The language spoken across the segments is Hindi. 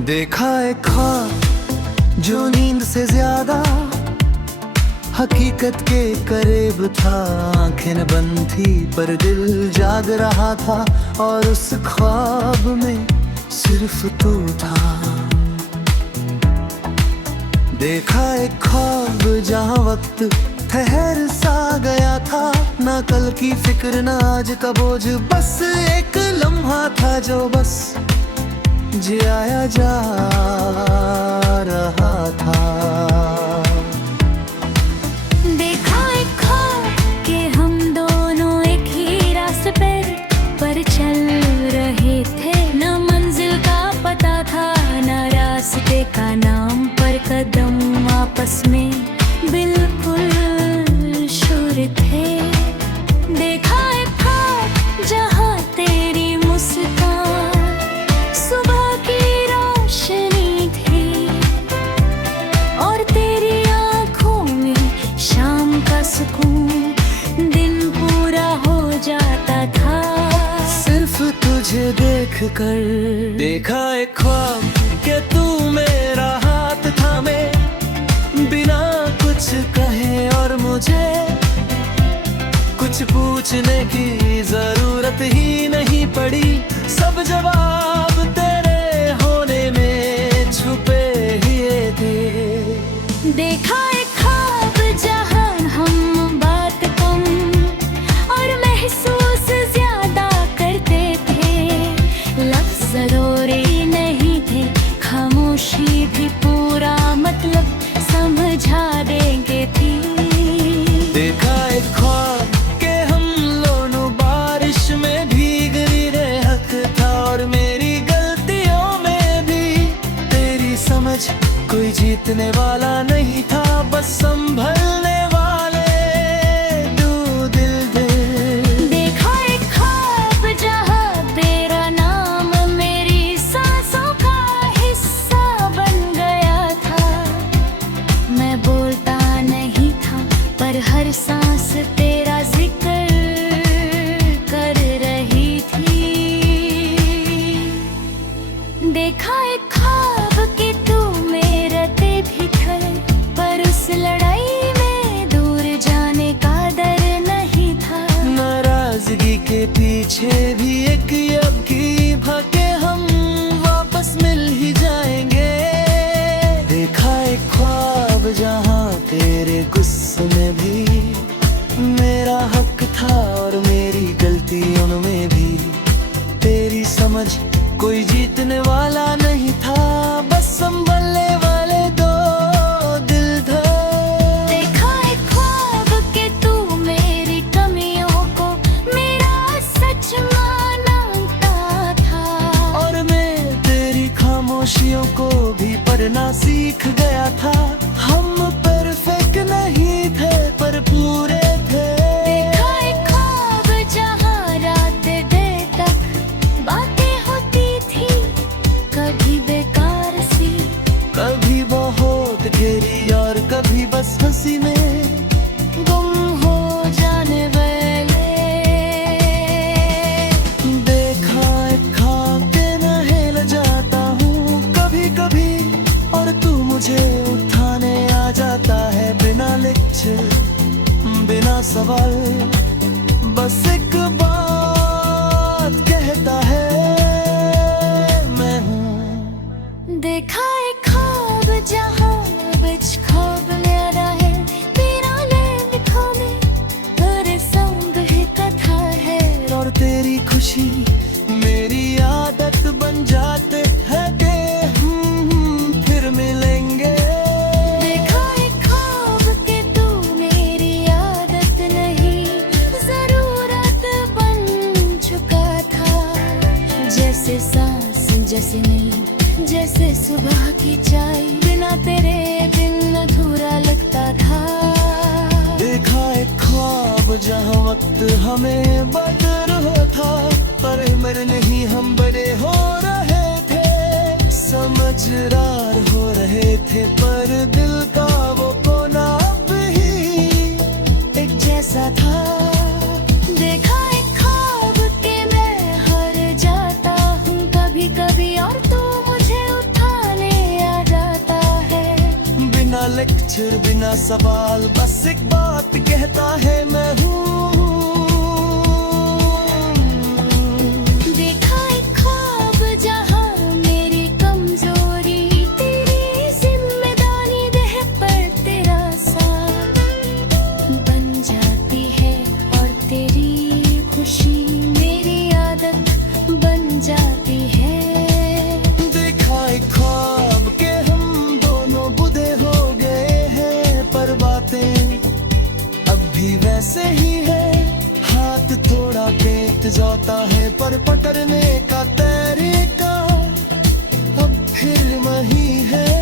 देखा एक ख्वाब जो नींद से ज्यादा हकीकत के करीब था। आंखें बंद थी पर दिल जाग रहा था, और उस ख्वाब में सिर्फ तू था। देखा एक ख्वाब जहाँ वक्त ठहर सा गया था, ना कल की फिक्र ना आज का बोझ, बस एक लम्हा था जो बस जिया जा रहा था। देखा एक ख्वाब कि हम दोनों एक ही रास्ते पर चल रहे थे। न मंजिल का पता था न रास्ते का नाम, पर कदम आपस में बिल्कुल शुरू थे। देखा एक ख्वाब जहाँ तेरी मुस्कान सुबह की रोशनी थी, और तेरी आँखों में शाम का सुकून दिन पूरा हो जाता था। सिर्फ तुझे देख कर देखा एक ख्वाब कि तू मेरा हाथ थामे, बिना कुछ कहे, और मुझे कुछ पूछने की जरूरत ही नहीं पड़ी। सब जवाब तेरे होने में छुपे ही थे। देखा एक ख्वाब जहाँ हम बात कम और महसूस ज्यादा करते थे। लफ्ज़ ज़रूरी नहीं थे, खामोशी भी पूरा मतलब समझा देंगे थी। देखा एक ख्वाब के हम दोनों बारिश में भीग रहे हक था, और मेरी गलतियों में भी तेरी समझ। कोई जीतने वाला नहीं था, बस संभलने वाले दो दिल। देखा एक ख्वाब जहाँ तेरा नाम मेरी सांसों का हिस्सा बन गया था। मैं बोलता नहीं था पर हर सांस तेरा जिक्र कर रही थी। देखा एक ख्वाब कि तू मेरे भी थे, पर उस लड़ाई में दूर जाने का डर नहीं था। नाराजगी के पीछे भी एक अब की भागे हम वापस मिल ही जाएंगे। देखा एक ख्वाब जहाँ तेरे गुस्से में भी मेरा हक था, और मेरी गलतियों में भी तेरी समझ। कोई जीतने वाला नहीं था, बस संभलने वाले दो दिल थे। देखा एक ख्वाब कि तू मेरी कमियों को मेरा सच मानता था, और मैं तेरी खामोशियों को भी पढ़ना सीख गया था। हम परफेक्ट नहीं थे पर पूरे थे। देखा एक ख्वाब जहाँ रात देर तक बातें होती थी, कभी बेकार सी, कभी बहुत गहरी, और कभी बस हंसी में गुम हो जाने वाले। देखा एक ख्वाब के न हिल जाता हूँ कभी कभी, और तू मुझे उठाने आ जाता है बिना लेक्चर बिना सवाल। बस एक बात कहता है मैं हूँ। देखा एक ख्वाब जहाँ बिच ख्वाब मेरा है, बिना लिखों में तेरे संग ही कथा है। और तेरी खुशी मेरी आदत बन जाते है कि फिर मिलेंगे। देखा एक ख्वाब कि तू मेरी आदत नहीं जरूरत बन चुका था। जैसे सांस जैसे नींद, जैसे सुबह की चाय, बिना तेरे दिन अधूरा लगता था। देखा एक ख्वाब जहाँ वक्त हमें बदल रहा था, पर उम्र नहीं हम बड़े हो रहे थे। समझदार हो रहे थे पर दिल का वो कोना अब ही एक जैसा था। देखा एक ख्वाब कि मैं हार जाता हूँ कभी कभी, और तू मुझे उठा पूछे बिना सवाल, बस एक बात कहता है मैं हूँ। देखा एक ख्वाब जहाँ मेरी कमजोरी तेरी जिम्मेदारी देह पर तेरा साथ बन जाती है, और तेरी खुशी मेरी आदत बन जाती है। देखा एक ख्वाब के हम दोनों बुढ़े हो गए हैं, पर बातें अब भी वैसे ही है। हाथ थोड़ा पेट जाता है, पर पकड़ने का तरीका अब फिर वही है।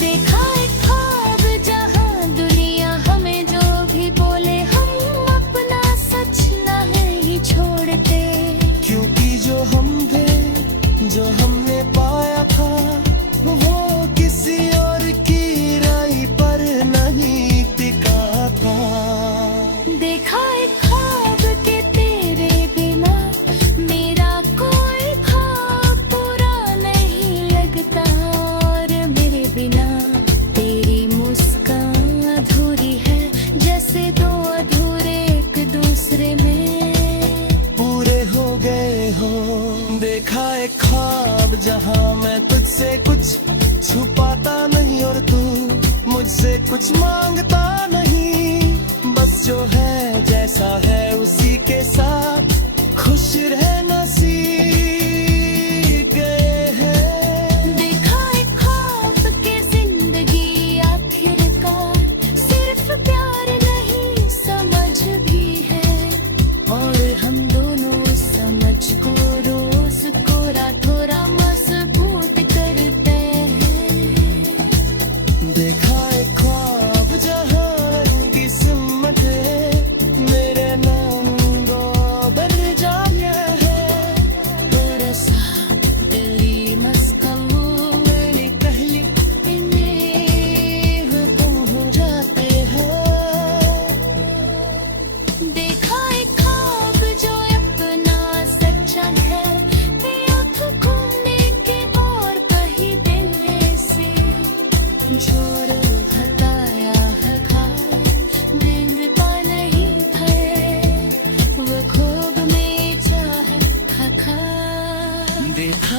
देखा एक ख्वाब जहाँ दुनिया हमें जो भी बोले हम अपना सच नहीं छोड़ते, क्योंकि जो हम थे, जो हमने पाया था, वो किसी और की राय पर नहीं टिका था। देखा एक ख्वाब के तेरे बिना मेरा कोई ख्वाब पूरा नहीं लगता, और मेरे बिना तेरी मुस्कान अधूरी है, जैसे दो अधूरे एक दूसरे में पूरे हो गए हो। देखा एक ख्वाब जहाँ मैं तुझसे कुछ छुपाता नहीं, और तू मुझसे कुछ मांगता नहीं। बस जो है जैसा है उसी के साथ खुश रहना सीख गए हैं। देखा एक ख्वाब के जिंदगी आखिरकार सिर्फ प्यार नहीं समझ भी है, और हम दोनों इस समझ को रोज थोड़ा थोड़ा मजबूत करते हैं। देखा एक ख्वाब जहाँ की सिमटे मेरे नाम दो बन जाए है। बरसा दिली मस्कमू मेरी कहली इन्हें तुम हो जाते हैं। देखा एक ख्वाब जो अपना सच्चा है, आँख खोलने के और कहीं दिल से छोड़ हटाया है ख्वाब मिलता नहीं है, वो खूब में चाहे खा देखा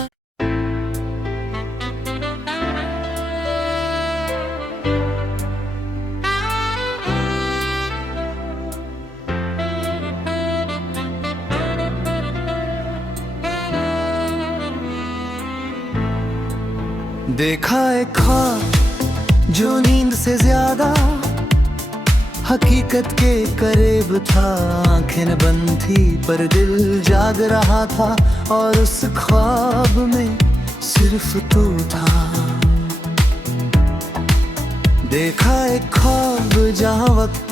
देखा एक ख्वाब जो नींद से ज्यादा हकीकत के करीब था। आंखें बंद थी पर दिल जाग रहा था, और उस ख्वाब में सिर्फ तू था। देखा एक ख्वाब जहाँ वक्त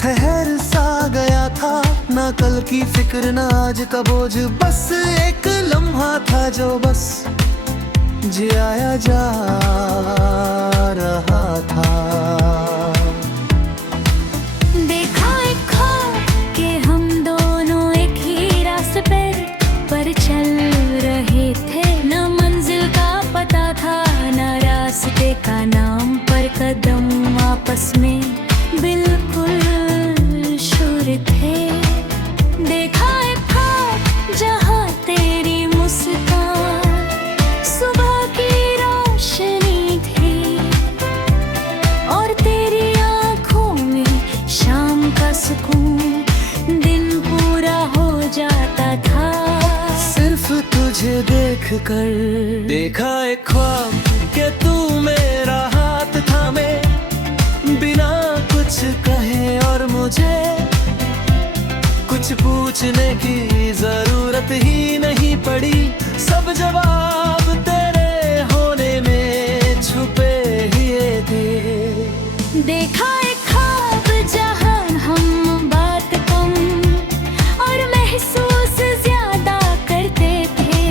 ठहर सा गया था, ना कल की फिक्र ना आज का बोझ, बस एक लम्हा था जो बस जिया जा रहा था। देखा एक ख्वाब कि हम दोनों एक ही रास्ते पर चल रहे थे, न मंजिल का पता था न रास्ते का नाम, पर कदम आपस में बिल्कुल शुर थे। देखा एक ख्वाब जहाँ तेरी मुस्कान सुबह की रोशनी थी, और तेरी आँखों में शाम का सुकून, दिन पूरा हो जाता था सिर्फ तुझे देख कर। देखा एक ख्वाब कि तू मेरा हाथ थामे बिना कुछ कहे, और मुझे कुछ पूछने की जरूरत ही नहीं पड़ी। सब जवाब तेरे होने में छुपे हुए थे। देखा एक ख्वाब जहाँ हम बात कम और महसूस ज्यादा करते थे,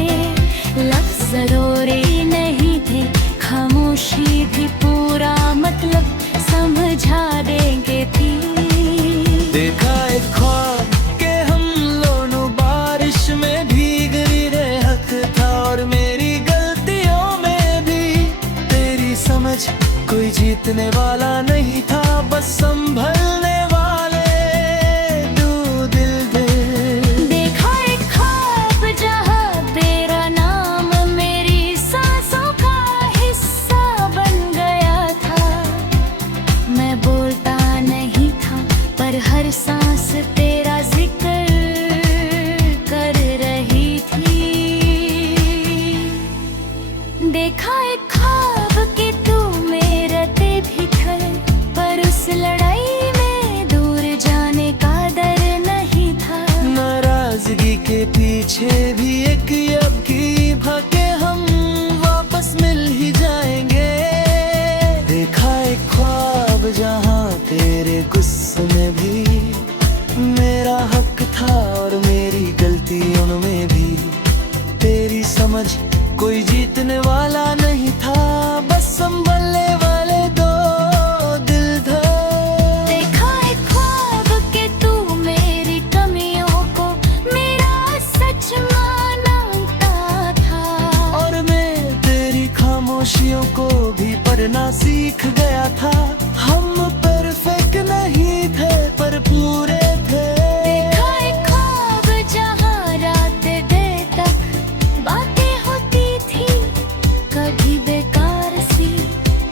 लफ्ज़ ज़रूरी नहीं थे, खामोशी भी पूरा मतलब समझा देंगे थी। देखा एक ख्वाब के हम दोनों बारिश में भीग रहे हक था, और कोई जीतने वाला नहीं था, बस संभलने वाले दो दिल थे। देखा एक ख्वाब जहाँ तेरा नाम मेरी सांसों का हिस्सा बन गया था। मैं बोलता नहीं था पर हर सांस तेरा जिक्र कर रही थी। देखा एक ख्वाब कि तू मेरे भी थे, पर उस लड़ाई में दूर जाने का डर नहीं था। नाराजगी के पीछे भी एक अब की भागे हम वापस मिल ही जाएंगे। देखा एक ख्वाब जहाँ तेरे गुस्से में भी मेरा हक था और मेरी गलती उनमें भी। तेरी समझ कोई जीतने वाला नहीं था, बस संभलने वाले दो दिल थे। देखा एक ख्वाब कि तू मेरी कमियों को मेरा सच मानता था, और मैं तेरी खामोशियों को भी पढ़ना सीख गया था। हम परफेक्ट नहीं थे पर पूरे थे। देखा एक ख्वाब जहाँ रात देर तक बातें होती थी, कभी बेकार सी,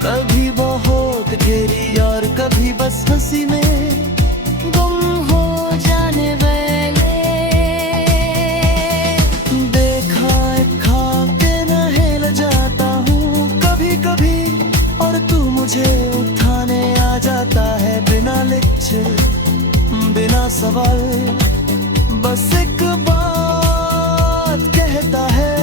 कभी बहुत गहरी और कभी बस हंसी में गुम हो जाने वाले। देखा खा के न हिल जाता हूँ कभी कभी, और तू मुझे उठाने आ जाता है बिना लेक्चर बिना सवाल। बस एक बात कहता है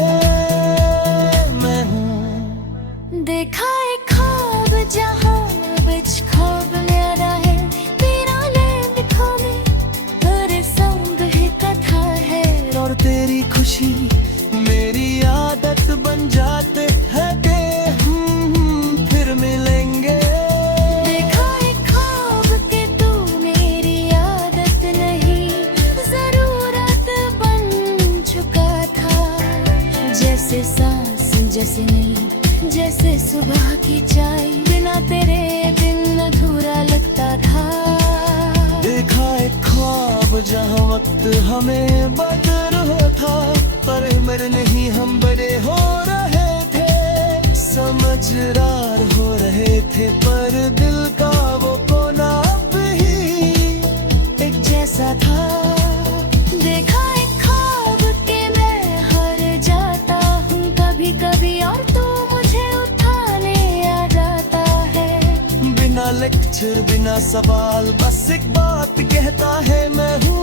मैं हूँ। देखा एक ख्वाब जहाँ बिच ख्वाब मेरा है, तेरा लिखा में तेरे संग ही कथा है। और तेरी खुशी मेरी आदत बन जाते हैं कि फिर मिलेंगे। देखा एक ख्वाब कि तू मेरी आदत नहीं जरूरत बन चुका था। जैसे सांस जैसे नहीं, जैसे सुबह की चाय, बिना तेरे दिन अधूरा लगता था। देखा एक ख्वाब जहाँ वक्त हमें बदल रहा था, पर मर नहीं हम बड़े हो रहे थे। समझदार हो रहे थे पर दिल का वो कोना अब ही एक जैसा था। देखा एक ख्वाब कि मैं हार जाता हूँ कभी कभी, और तू मुझे उठाने आ जाता है। बिना लेक्चर बिना सवाल बस एक बात कहता है मैं हूँ।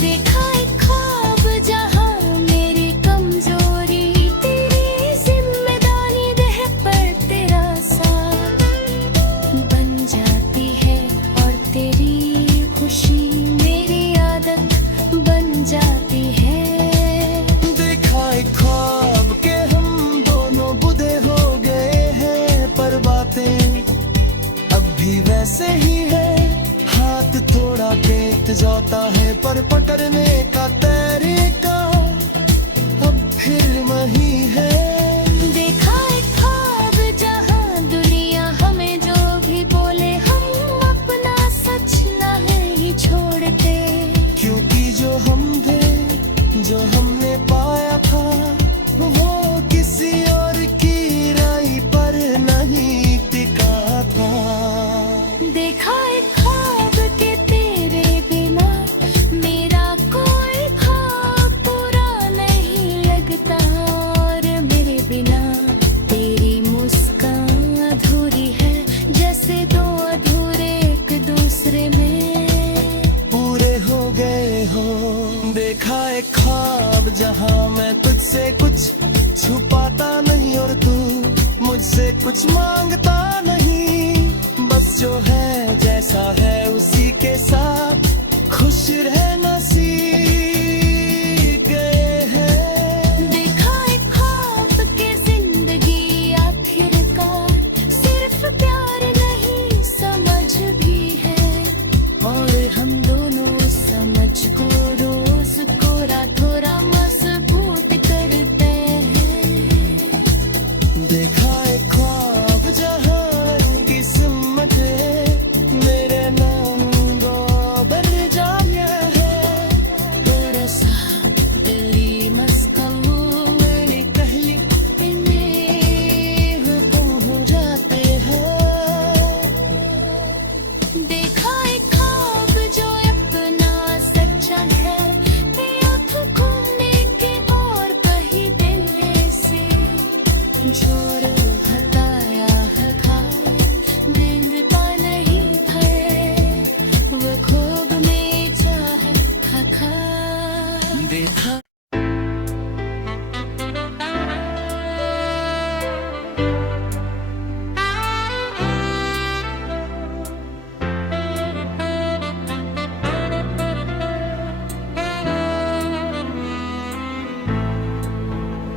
देखा एक ख्वाब जहाँ मेरी कमजोरी तेरी जिम्मेदारी देह पर तेरा साथ बन जाती है, और तेरी खुशी मेरी आदत बन जाती है। देखा एक ख्वाब के हम दोनों बुढ़े हो गए हैं, पर बातें अब भी वैसे ही है। हाथ थोड़ा तेज जाता है पर पकड़ने का तरीका अब फिर वही है। देखा एक ख्वाब जहाँ दुनिया हमें जो भी बोले, हम अपना सच नहीं छोड़ते। क्योंकि जो हम थे, जो हमने पाया था, वो किसी और की राय पर नहीं टिका था। देखा एक ख्वाब कि तेरे बिना मेरा कोई ख्वाब पूरा नहीं लगता, और मेरे बिना तेरी मुस्कान अधूरी है, जैसे दो अधूरे एक दूसरे में पूरे हो गए हो। देखा एक ख्वाब जहाँ मैं तुझसे कुछ छुपाता नहीं और तू मुझसे कुछ मांगता नहीं। बस जो है जैसा है उसी के साथ खुश रहना सीख गए हैं। देखा एक ख्वाब कि जिंदगी आखिरकार सिर्फ प्यार नहीं समझ भी है, और हम दोनों समझ को रोज कोरा थोड़ा मजबूत करते हैं।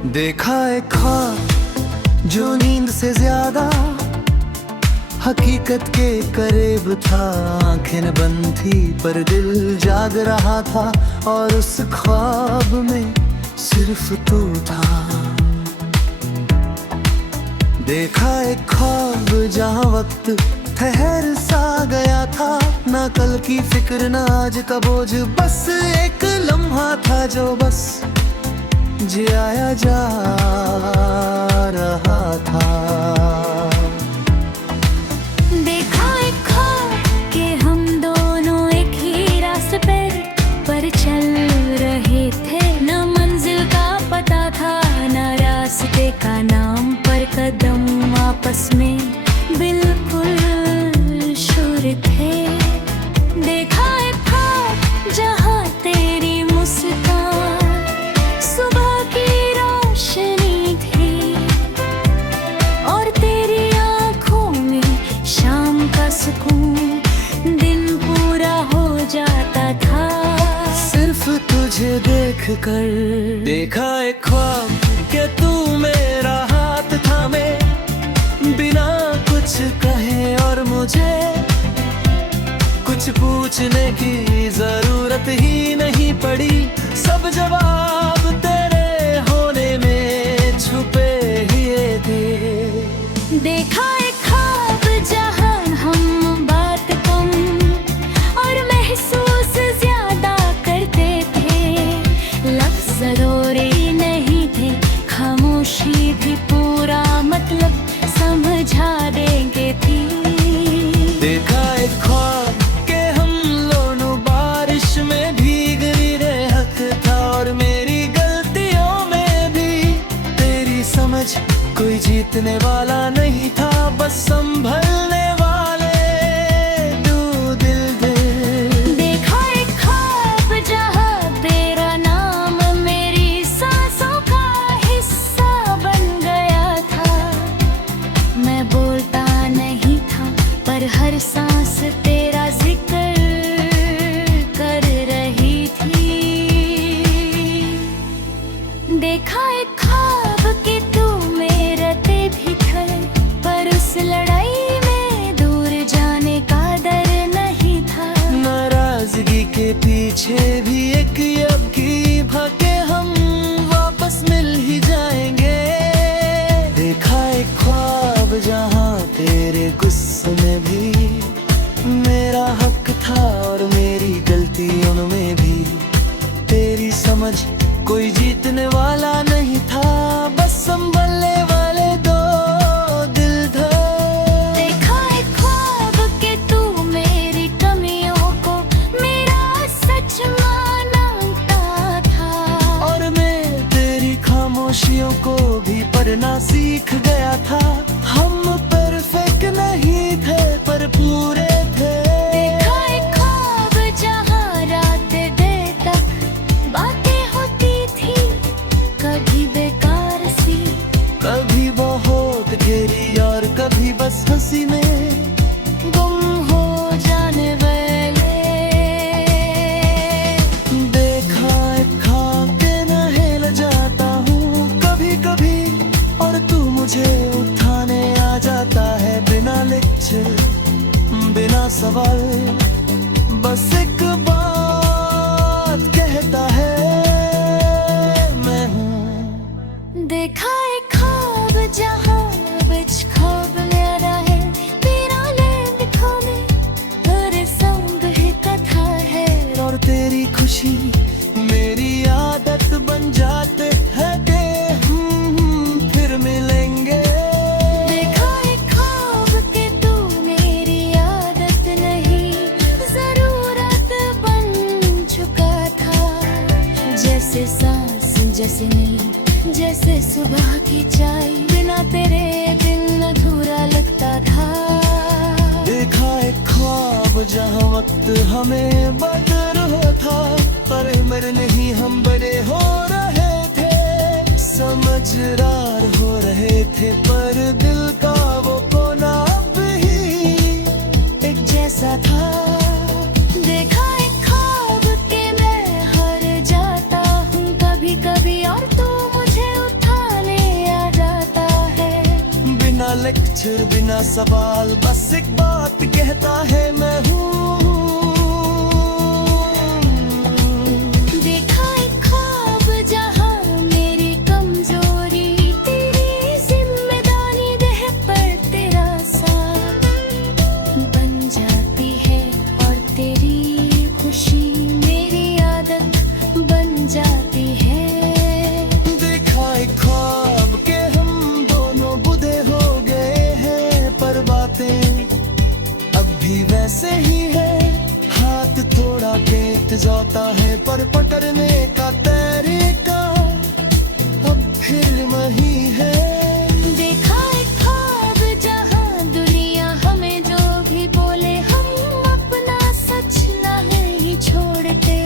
देखा एक ख्वाब जो नींद से ज्यादा हकीकत के करीब था। आंखें बंद थी पर दिल जाग रहा था, और उस ख्वाब में सिर्फ तू था। देखा एक ख्वाब जहाँ वक्त ठहर सा गया था, ना कल की फिक्र ना आज का बोझ, बस एक लम्हा था जो बस जिया जा रहा था। देखा एक ख्वाब कि हम दोनों एक ही रास्ते पर चल रहे थे। न मंजिल का पता था न रास्ते का नाम, पर कदम आपस में बिल्कुल शुरू थे। देखा एक ख्वाब जहाँ तेरी मुस्कान सुबह की रोशनी थी, और तेरी आँखों में शाम का सुकून दिन पूरा हो जाता था। सिर्फ तुझे देख कर देखा एक ख्वाब कि तू मेरा हाथ थामे, बिना कुछ कहे, और मुझे कुछ पूछने की जरूरत ही नहीं पड़ी। सब जवाब तेरे होने में छुपे हुए थे। देखा एक ख्वाब जहाँ हम बात कम और महसूस ज्यादा करते थे। लफ्ज़ ज़रूरी नहीं थे, खामोशी भी पूरा मतलब समझा देंगे थी। देखा एक ख्वाब के हम दोनों बारिश में भीग रहे हक था, और मेरी गलतियों में भी तेरी समझ। कोई जीतने वाला नहीं था, बस संभलने वाले दो दिल थे। देखा एक ख्वाब जहाँ तेरा नाम मेरी सांसों का हिस्सा बन गया था। मैं बोलता नहीं था पर हर सांस तेरा जिक्र कर रही थी। देखा एक ख्वाब कि तू मेरे ते भी थे, पर उस लड़ाई में दूर जाने का डर नहीं था। नाराजगी के पीछे भी एक अब की भागे हम वापस मिल ही जाएंगे। देखा एक ख्वाब जहाँ तेरे गुस्से में भी मेरा हक था, और मेरी गलतियों में भी तेरी समझ। कोई जीतने वाला नहीं था, बस संभलने वाले दो दिल थे। देखा एक ख्वाब कि तू मेरी कमियों को मेरा सच मानता था, और मैं तेरी खामोशियों को भी पढ़ना सीख गया था। हम परफेक्ट नहीं थे पर पूरे थे। देखा एक ख्वाब जहाँ रात देर तक बातें होती थी, कभी बेकार सी, कभी बहुत गहरी, और कभी बस हंसी में गुम हो जाने वाले। देखा एक ख्वाब के न हिल जाता हूँ कभी कभी, और तू मुझे उठाने आ जाता है बिना लेक्चर बिना सवाल। बस एक बात कहता है मैं हूँ। देखा एक ख्वाब जहाँ बिच ख्वाब न्यारा है, बिना लिखों में तेरे संग ही कथा है। और तेरी खुशी मेरी आदत बन जाते है कि फिर मिलेंगे। देखा एक ख्वाब कि तू मेरी आदत नहीं जरूरत बन चुका था। जैसे सांस जैसे नींद जैसे सुबह की चाय, बिना तेरे दिन अधूरा लगता था। देखा एक ख्वाब जहाँ वक्त हमें बदल रहा था, पर मर नहीं हम बड़े हो रहे थे। समझदार हो रहे थे पर दिल का वो कोना अब ही एक जैसा था। देखा एक ख्वाब कि मैं हार जाता हूँ कभी कभी, और तू मुझे उठा फिर बिना सवाल बस एक बात कहता है मैं हूँ। देखा एक ख्वाब जहाँ मेरी कमजोरी तेरी जिम्मेदारी देह पर तेरा साथ बन जाती है और तेरी खुशी मेरी आदत बन जाती है। देखा एक ख्वाब के हम दोनों बुढ़े हो गए हैं, पर बातें अब भी वैसे ही है। हाथ थोड़ा टेक जाता है पर पकड़ने का तरीका अब फिर वही है। देखा एक ख्वाब जहाँ दुनिया हमें जो भी बोले हम अपना सच नहीं छोड़ते,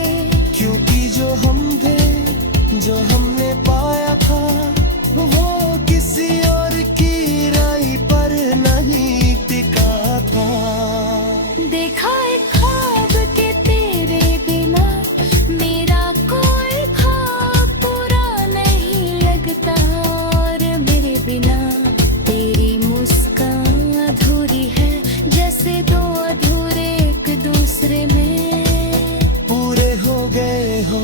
क्योंकि जो हम थे, जो हमने पाया था, वो किसी और की राय पर नहीं टिका था। देखा एक ख्वाब के तेरे बिना मेरा कोई ख्वाब पूरा नहीं लगता, और मेरे बिना तेरी मुस्कान अधूरी है, जैसे दो अधूरे एक दूसरे में पूरे हो गए हो।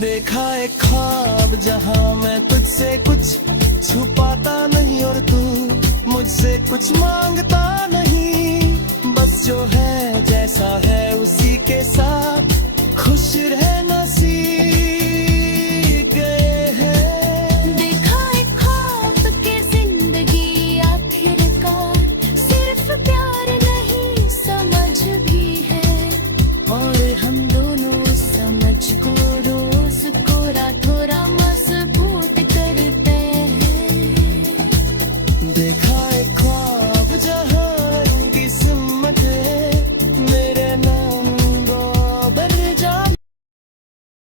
देखा एक ख्वाब जहाँ मैं तुझसे कुछ छुपाता नहीं और तू मुझसे कुछ मांगता नहीं, बस जो है जैसा है उसी के साथ खुश रह